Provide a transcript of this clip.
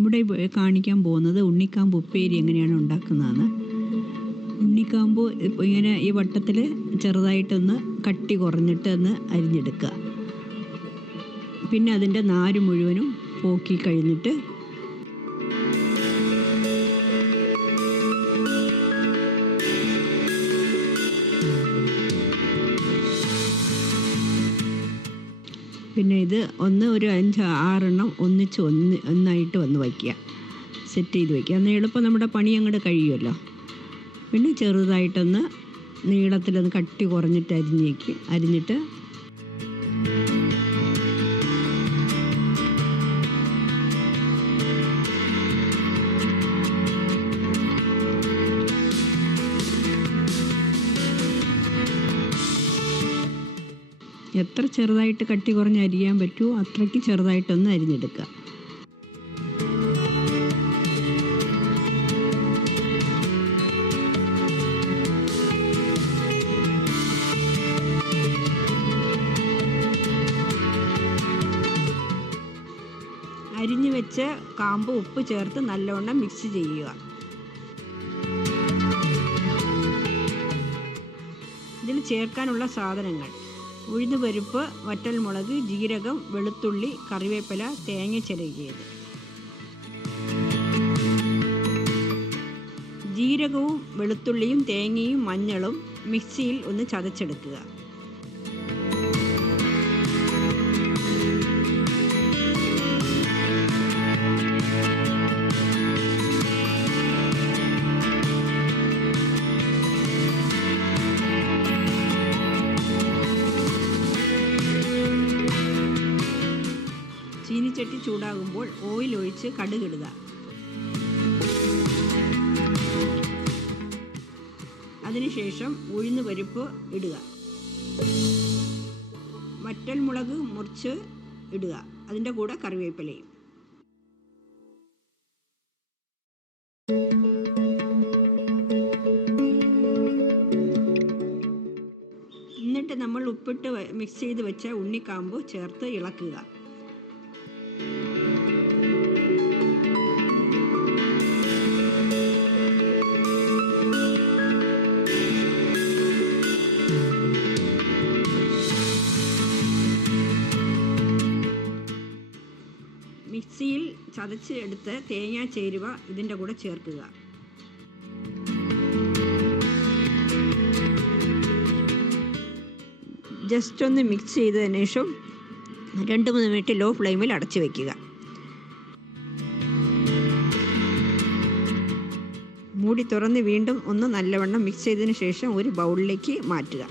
ഇവിടെ കാണിക്കാൻ പോകുന്നത് ഉണ്ണിക്കാമ്പ് ഉപ്പേരി എങ്ങനെയാണ് ഉണ്ടാക്കുന്നതെന്ന്. ഉണ്ണിക്കാമ്പ് ഇപ്പോൾ ഇങ്ങനെ ഈ വട്ടത്തിൽ ചെറുതായിട്ടൊന്ന് കട്ടി കുറഞ്ഞിട്ട് ഒന്ന് അരിഞ്ഞെടുക്കുക. പിന്നെ അതിൻ്റെ നാര് മുഴുവനും പോക്കി കഴിഞ്ഞിട്ട് പിന്നെ ഇത് ഒരു 5-6 എണ്ണം ഒന്നായിട്ട് വന്ന് വയ്ക്കുക, സെറ്റ് ചെയ്ത് വയ്ക്കുക. എന്നാൽ എളുപ്പം നമ്മുടെ പണി അങ്ങോട്ട് കഴിയുമല്ലോ. പിന്നെ ചെറുതായിട്ടൊന്ന് നീളത്തിലൊന്ന് കട്ടി കുറഞ്ഞിട്ട് അരിഞ്ഞിട്ട് എത്ര ചെറുതായിട്ട് കട്ടി കുറഞ്ഞ് അരിയാൻ പറ്റുമോ അത്രയ്ക്ക് ചെറുതായിട്ടൊന്ന് അരിഞ്ഞെടുക്കുക. അരിഞ്ഞു വെച്ച കാമ്പ് ഉപ്പ് ചേർത്ത് നല്ലവണ്ണം മിക്സ് ചെയ്യുക. ഇതിൽ ചേർക്കാനുള്ള സാധനങ്ങൾ: ഉഴുന്നുപരിപ്പ്, വറ്റൽമുളക്, ജീരകം, വെളുത്തുള്ളി, കറിവേപ്പില, തേങ്ങ ചിരകിയത്. ജീരകവും വെളുത്തുള്ളിയും തേങ്ങയും മഞ്ഞളും മിക്സിയിൽ ഒന്ന് ചതച്ചെടുക്കുക. ചീനിച്ചട്ടി ചൂടാകുമ്പോൾ ഓയിൽ ഒഴിച്ച് കടുകിടുക. അതിനുശേഷം ഉഴുന്നുപരിപ്പ് ഇടുക. വറ്റൽമുളക് മുറിച്ച് ഇടുക. അതിൻ്റെ കൂടെ കറിവേപ്പിലയും. എന്നിട്ട് നമ്മൾ ഉപ്പിട്ട് മിക്സ് ചെയ്ത് വെച്ച ഉണ്ണിക്കാമ്പ് ചേർത്ത് ഇളക്കുക. മിക്സിയിൽ ചതച്ച് എടുത്ത് തേങ്ങാ ചേരുവ ഇതിൻ്റെ കൂടെ ചേർക്കുക. ജസ്റ്റ് ഒന്ന് മിക്സ് ചെയ്തതിന് ശേഷം 2-3 മിനിറ്റ് ലോ ഫ്ലെയിമിൽ അടച്ചു വയ്ക്കുക. മൂടി തുറന്ന് വീണ്ടും ഒന്ന് നല്ലവണ്ണം മിക്സ് ചെയ്തതിന് ശേഷം ഒരു ബൗളിലേക്ക് മാറ്റുക.